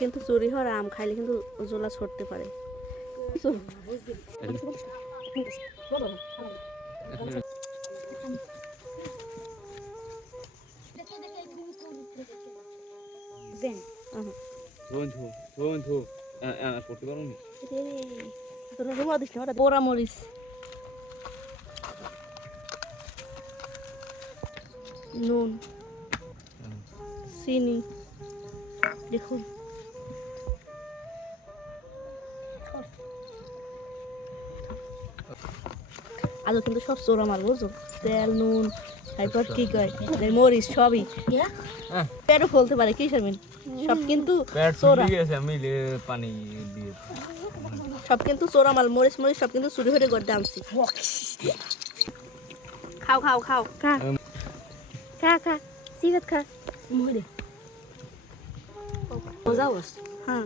কিন্তু চুরি হওয়ার আম খাইলে কিন্তু জোলা ছড়তে পারে। পোড়া মরিচ, নুন, চিনি দেখুন। আলু কিন্তু সব চোরা মাল বুঝো, তেল নুন তারপর কি কয় মরিচ সবই পেটও ফলতে পারে কি শারমিন, সব কিন্তু চোরা, সব কিন্তু চোরা মাল, মরিচ মরিচ সব কিন্তু চুরি হয়ে গড়তে আনছি। খাও খাও খাও খা খা খা সিগারেট খা মরে মজা হ্যাঁ।